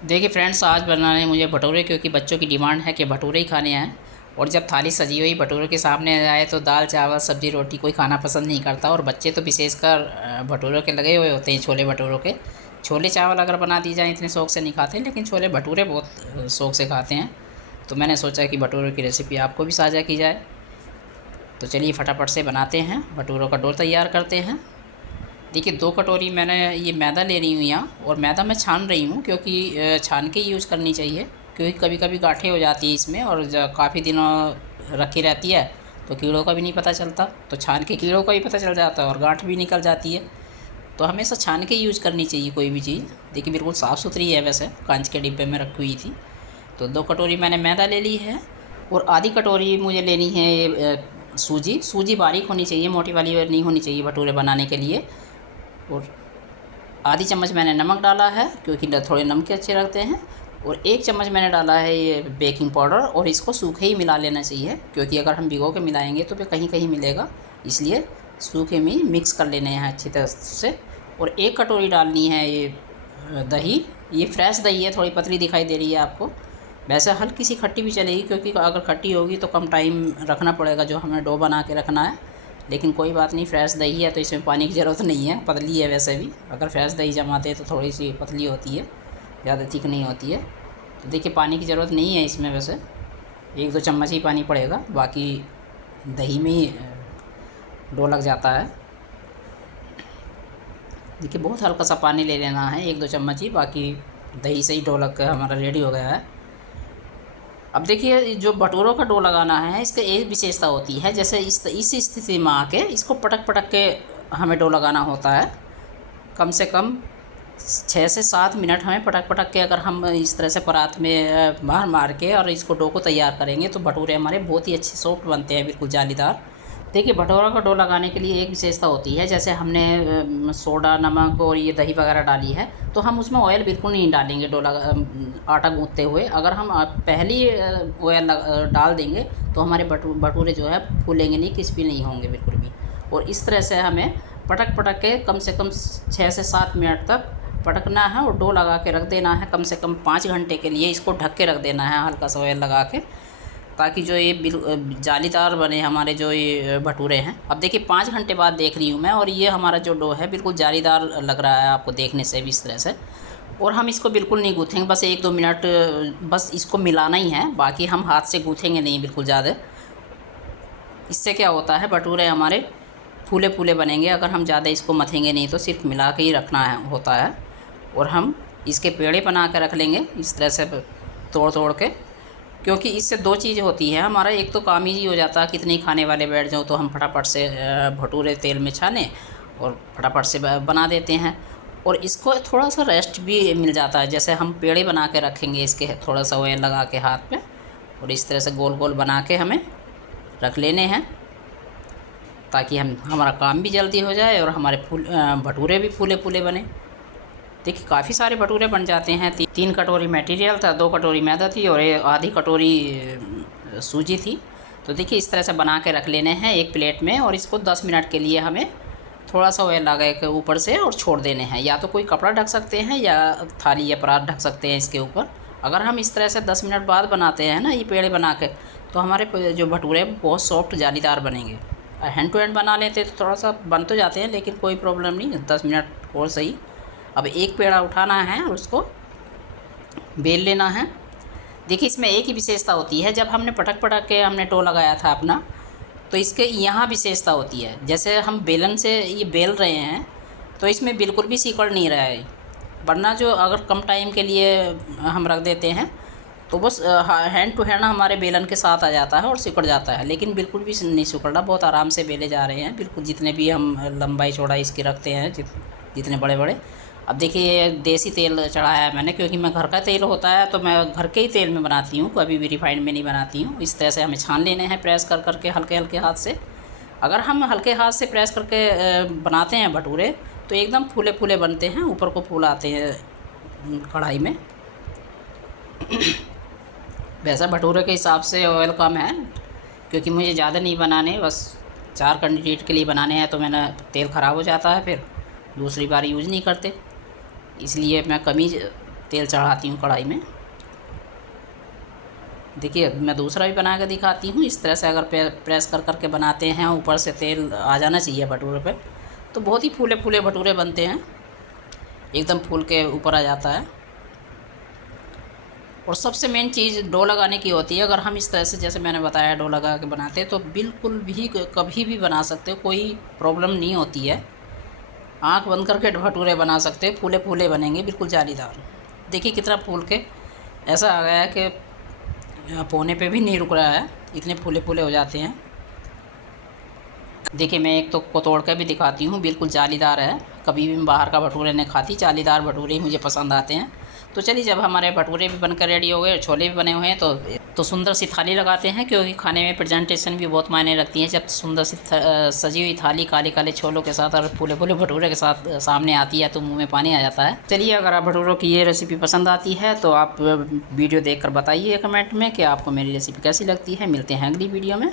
देखिए फ्रेंड्स, आज बनाने मुझे भटूरे, क्योंकि बच्चों की डिमांड है कि भटूरे ही खाने हैं। और जब थाली सजी हुई भटूरे के सामने आए तो दाल चावल सब्जी रोटी कोई खाना पसंद नहीं करता। और बच्चे तो विशेषकर भटूरों के लगे हुए होते हैं, छोले भटूरों के। छोले चावल अगर बना दी जाए इतने शौक़ से नहीं खाते, लेकिन छोले भटूरे बहुत शौक़ से खाते हैं। तो मैंने सोचा कि भटूरों की रेसिपी आपको भी साझा की जाए। तो चलिए फटाफट से बनाते हैं, भटूरों का डो तैयार करते हैं। देखिए 2 कटोरी मैंने ये मैदा ले रही हूँ यहाँ, और मैदा मैं छान रही हूँ क्योंकि छान के यूज़ करनी चाहिए, क्योंकि कभी कभी गांठें हो जाती है इसमें, और काफ़ी दिनों रखी रहती है तो कीड़ों का भी नहीं पता चलता। तो छान के कीड़ों का भी पता चल जाता है और गांठ भी निकल जाती है। तो हमेशा छान के यूज़ करनी चाहिए कोई भी चीज़। देखिए बिल्कुल साफ़ सुथरी है, वैसे कांच के डिब्बे में रखी हुई थी। तो 2 कटोरी मैंने मैदा ले ली है, और आधी कटोरी मुझे लेनी है ये सूजी। सूजी बारीक होनी चाहिए, मोटी वाली नहीं होनी चाहिए भटूरे बनाने के लिए। और आधी चम्मच मैंने नमक डाला है, क्योंकि थोड़े नमक अच्छे लगते हैं। और 1 चम्मच मैंने डाला है ये बेकिंग पाउडर, और इसको सूखे ही मिला लेना चाहिए, क्योंकि अगर हम भिगो के मिलाएंगे तो फिर कहीं कहीं मिलेगा, इसलिए सूखे में मिक्स कर लेने हैं अच्छी तरह से। और 1 कटोरी डालनी है ये दही। ये फ्रेश दही है, थोड़ी पतली दिखाई दे रही है आपको। वैसे हल्की सी खट्टी भी चलेगी, क्योंकि अगर खट्टी होगी तो कम टाइम रखना पड़ेगा जो हमें डो बना के रखना है। लेकिन कोई बात नहीं, फ्रेश दही है तो इसमें पानी की ज़रूरत नहीं है, पतली है वैसे भी। अगर फ्रेश दही जमाते हैं तो थोड़ी सी पतली होती है, ज़्यादा थिक नहीं होती है। तो देखिए पानी की ज़रूरत नहीं है इसमें, वैसे 1-2 चम्मच ही पानी पड़ेगा, बाकी दही में ही डो लग जाता है। देखिए बहुत हल्का सा पानी ले लेना है, 1-2 चम्मच ही, बाकी दही से ही डो लग कर हमारा रेडी हो गया है। अब देखिए जो भटूरों का डो लगाना है, इसका एक विशेषता होती है, जैसे इस स्थिति में आके इसको पटक पटक के हमें डो लगाना होता है। कम से कम 6 से 7 मिनट हमें पटक पटक के, अगर हम इस तरह से परात में मार मार के और इसको डो को तैयार करेंगे तो भटूरे हमारे बहुत ही अच्छे सॉफ्ट बनते हैं, बिल्कुल जालीदार। देखिए भटूरा का डो लगाने के लिए एक विशेषता होती है, जैसे हमने सोडा नमक और ये दही वगैरह डाली है, तो हम उसमें ऑयल बिल्कुल नहीं डालेंगे डो आटा गूँथते हुए। अगर हम पहली ऑयल डाल देंगे तो हमारे भटूरे जो है फूलेंगे नहीं, क्रिस्पी नहीं होंगे बिल्कुल भी। और इस तरह से हमें पटक पटक के कम से कम 6 से 7 मिनट तक पटकना है, और डो लगा के रख देना है। कम से कम 5 घंटे के लिए इसको ढक के रख देना है, हल्का सा ऑयल लगा के, ताकि जो ये जालीदार बने हमारे जो ये भटूरे हैं। अब देखिए 5 घंटे बाद देख रही हूँ मैं, और ये हमारा जो डो है बिल्कुल जालीदार लग रहा है आपको देखने से भी, इस तरह से। और हम इसको बिल्कुल नहीं गूँथेंगे, बस 1-2 मिनट बस इसको मिलाना ही है, बाकी हम हाथ से गूँथेंगे नहीं बिल्कुल ज़्यादा। इससे क्या होता है, भटूरे हमारे फूले फूले बनेंगे। अगर हम ज़्यादा इसको मथेंगे नहीं तो सिर्फ मिला के ही रखना होता है। और हम इसके पेड़े बना कर रख लेंगे इस तरह से तोड़ तोड़ के, क्योंकि इससे 2 चीज़ होती है हमारा। एक तो काम ही हो जाता है, कितने खाने वाले बैठ जाओ तो हम फटाफट से भटूरे तेल में छाने और फटाफट से बना देते हैं। और इसको थोड़ा सा रेस्ट भी मिल जाता है, जैसे हम पेड़े बना के रखेंगे इसके, थोड़ा सा ऑयल लगा के हाथ पे, और इस तरह से गोल गोल बना के हमें रख लेने हैं, ताकि हमारा काम भी जल्दी हो जाए और हमारे भटूरे भी फूले फूले बने। देखिए काफ़ी सारे भटूरे बन जाते हैं। 3 कटोरी मटेरियल था, 2 कटोरी मैदा थी, और आधी कटोरी सूजी थी। तो देखिए इस तरह से बना के रख लेने हैं एक प्लेट में, और इसको 10 मिनट के लिए हमें थोड़ा सा ऑयल लगा के ऊपर से और छोड़ देने हैं। या तो कोई कपड़ा ढक सकते हैं, या थाली या परात ढक सकते हैं इसके ऊपर। अगर हम इस तरह से 10 मिनट बाद बनाते हैं ना ये पेड़े बना के, तो हमारे जो भटूरे बहुत सॉफ्ट जालीदार बनेंगे। हैंड टू हैंड बना लेते तो थोड़ा सा बन तो जाते हैं, लेकिन कोई प्रॉब्लम नहीं, 10 मिनट और सही। अब एक पेड़ा उठाना है और उसको बेल लेना है। देखिए इसमें एक ही विशेषता होती है, जब हमने पटक पटक के हमने डो लगाया था अपना, तो इसके यहाँ विशेषता होती है, जैसे हम बेलन से ये बेल रहे हैं तो इसमें बिल्कुल भी सिकुड़ नहीं रहा है। वरना जो अगर कम टाइम के लिए हम रख देते हैं तो बस हैंड टू हैंड हमारे बेलन के साथ आ जाता है और सिकुड़ जाता है, लेकिन बिल्कुल भी नहीं सिकुड़ रहा। बहुत आराम से बेले जा रहे हैं, बिल्कुल जितने भी हम लंबाई चौड़ाई इसकी रखते हैं, जितने बड़े बड़े। अब देखिए देसी तेल चढ़ाया है मैंने, क्योंकि मैं घर का तेल होता है तो मैं घर के ही तेल में बनाती हूँ, कभी भी रिफाइंड में नहीं बनाती हूँ। इस तरह से हमें छान लेने हैं प्रेस कर करके हल्के हल्के हाथ से। अगर हम हल्के हाथ से प्रेस करके बनाते हैं भटूरे तो एकदम फूले फूले बनते हैं, ऊपर को फूल आते हैं कढ़ाई में। वैसा भटूरे के हिसाब से ऑयल कम है, क्योंकि मुझे ज़्यादा नहीं बनाने, बस 4 कैंडिडेट के लिए बनाने हैं, तो मैंने तेल ख़राब हो जाता है, फिर दूसरी बार यूज़ नहीं करते, इसलिए मैं कम ही तेल चढ़ाती हूँ कढ़ाई में। देखिए मैं दूसरा भी बना के दिखाती हूँ। इस तरह से अगर प्रेस कर कर के बनाते हैं, ऊपर से तेल आ जाना चाहिए भटूरे पे, तो बहुत ही फूले फूले भटूरे बनते हैं, एकदम फूल के ऊपर आ जाता है। और सबसे मेन चीज़ डो लगाने की होती है। अगर हम इस तरह से जैसे मैंने बताया डो लगा के बनाते हैं तो बिल्कुल भी कभी भी बना सकते हो, कोई प्रॉब्लम नहीं होती है। आँख बंद करके भटूरे बना सकते हो, फूले फूले बनेंगे, बिल्कुल जालीदार। देखिए कितना फूल के ऐसा आ गया है कि पौने पे भी नहीं रुक रहा है, इतने फूले फूले हो जाते हैं। देखिए मैं एक तो को तोड़ के भी दिखाती हूँ, बिल्कुल जालीदार है। कभी भी मैं बाहर का भटूरे नहीं खाती, जालीदार भटूरे ही मुझे पसंद आते हैं। तो चलिए जब हमारे भटूरे भी बनकर रेडी हो गए, छोले भी बने हुए हैं, तो सुंदर सी थाली लगाते हैं, क्योंकि खाने में प्रेजेंटेशन भी बहुत मायने रखती है। जब सुंदर सी सजी हुई थाली काले काले छोलों के साथ और फूले फूले भटूरे के साथ सामने आती है तो मुंह में पानी आ जाता है। चलिए अगर आप भटूरों की ये रेसिपी पसंद आती है तो आप वीडियो देखकर बताइए कमेंट में कि आपको मेरी रेसिपी कैसी लगती है। मिलते हैं अगली वीडियो में।